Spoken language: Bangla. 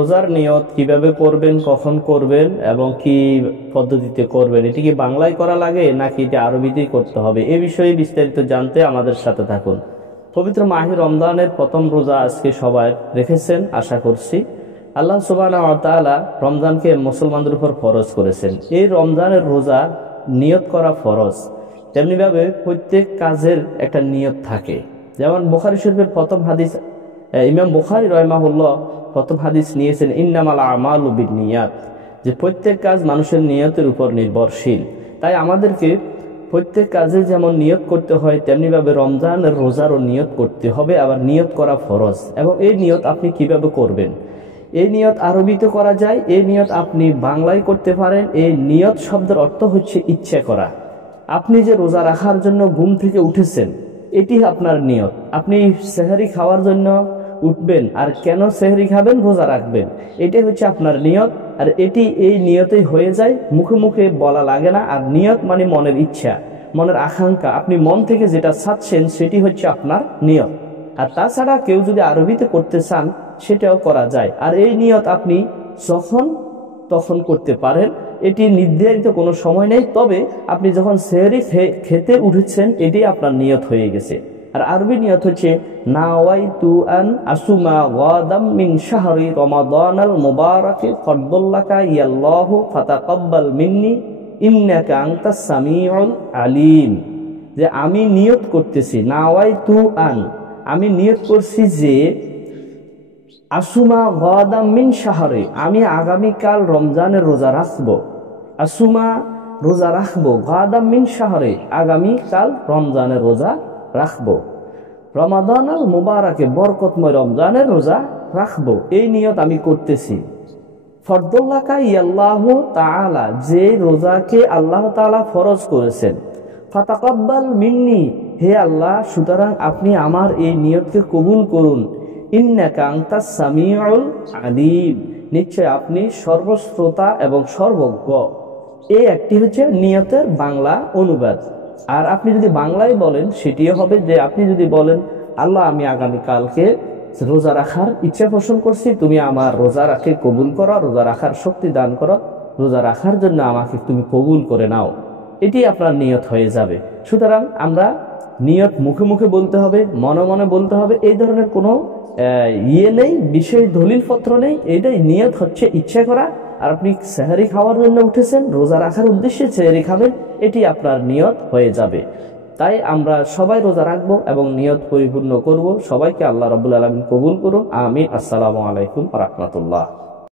রোজার নিয়ত কিভাবে করবেন, কখন করবেন এবং কি পদ্ধতিতে করবেন, এটি কি বাংলায় করা লাগে নাকি এটি আরবিতেই করতে হবে, এ বিষয়ে বিস্তারিত জানতে আমাদের সাথে থাকুন। পবিত্র মাহে রমজানের প্রথম রোজা আজকে সবাই রেখেছেন আশা করছি। আল্লাহ সুবহানাহু ওয়া তাআলা রমজানকে মুসলমানদের উপর ফরজ করেছেন। এই রমজানের রোজা নিয়ত করা ফরজ। তেমনিভাবে প্রত্যেক কাজের একটা নিয়ত থাকে। যেমন বুখারী শরীফের প্রথম হাদিস, ইমাম বুখারী রাহিমাহুল্লাহ প্রথম হাদিস নিয়েছেন ইন্নামাল আমালু বিন্নিয়াত, যে প্রত্যেক কাজ মানুষের নিয়তের উপর নির্ভরশীল। তাই আমাদেরকে প্রত্যেক কাজে যেমন নিয়ত করতে হয় তেমনিভাবে রমজানের রোজারও নিয়ত করতে হবে, আবার নিয়ত করা ফরজ। এবং এই নিয়ত আপনি কিভাবে করবেন, এই নিয়ত আরবিতে করা যায়, এই নিয়ত আপনি বাংলায় করতে পারেন। এই নিয়ত শব্দের অর্থ হচ্ছে ইচ্ছা করা। আপনি যে রোজা রাখার জন্য ঘুম থেকে উঠেছেন, এটি আপনার নিয়ত। আপনি সেহরি খাওয়ার জন্য উঠবেন, আর কেন সেহরি খাবেন, রোজা রাখবেন, এটাই হচ্ছে আপনার নিয়ত। আর এটি এই নিয়তেই হয়ে যায়, মুখে মুখে বলা লাগে না। আর নিয়ত মানে মনের ইচ্ছা, মনের আকাঙ্ক্ষা, আপনি মন থেকে যেটা চাচ্ছেন সেটি হচ্ছে আপনার নিয়ত। আর তাছাড়া কেউ যদি আরবিতে করতে চান সেটাও করা যায়। আর এই নিয়ত আপনি যখন তখন করতে পারেন, এটি নির্ধারিত কোনো সময় নেই। তবে আপনি যখন সেহরি খেতে উঠেছেন এটি আপনার নিয়ত হয়ে গেছে। আর আরবি নিয়ত হচ্ছে নাওয়াইতু আন আসুমা গাদাম মিন শাহরি রমাদানাল মুবারাকি ফাদদাল্লাকা ইয়াল্লাহু ফাতাকাব্বাল মিন্নি ইন্নাকা আনতাস সামিউল আলিম। যে আমি নিয়ত করতেছি, নাওয়াইতু আন, আমি নিয়ত করছি যে আসুমা গাদাম মিন শাহরি, আমি আগামীকাল রমজানের রোজা রাখবো। আসুমা রোজা রাখবো, গাদাম মিন শাহরি, আগামীকাল রমজানের রোজা রাখবো। রমাদানাল মুবারাকে, বরকতময় রমজানের রোজা রাখবো, এই নিয়ত আমি করতেছি। ফরদুল্লাকা ইয়াল্লাহু তাআলা, যে রোজাকে আল্লাহ তাআলা ফরজ করেছেন। ফাতাকাব্বাল মিন্নি, হে আল্লাহ সুতরাং আপনি আমার এই নিয়তকে কবুল করুন। ইন্নাকা আনতাস সামিউল আলিম, নিশ্চয় আপনি সর্বশ্রোতা এবং সর্বজ্ঞ। এই একটি হচ্ছে নিয়তের বাংলা অনুবাদ। আর আপনি যদি বাংলায় বলেন সেটিও হবে, যে আপনি যদি বলেন আল্লাহ আমি আগামীকালকে রোজা রাখার ইচ্ছা পোষণ করছি, তুমি আমার রোজা রাখে কবুল করো, রোজা রাখার শক্তি দান করো, রোজা রাখার জন্য আমাকে তুমি কবুল করে নাও, এটি আপনার নিয়ত হয়ে যাবে। সুতরাং আমরা নিয়ত মুখে মুখে বলতে হবে, মনে মনে বলতে হবে, এই ধরনের কোনো নেই, বিষয় দলিলপত্র নেই। এটাই নিয়ত হচ্ছে ইচ্ছা করা। আর আপনি সেহরি খাওয়ার জন্য উঠেছেন, রোজা রাখার উদ্দেশ্যে সেহরি খাবেন, এটি আপনার নিয়ত হয়ে যাবে। তাই আমরা সবাই রোজা রাখবো এবং নিয়ত পরিপূর্ণ করব। সবাইকে আল্লাহ রাব্বুল আলামিন কবুল করুন, আমিন। আসসালামু আলাইকুম ওয়া রাহমাতুল্লাহ।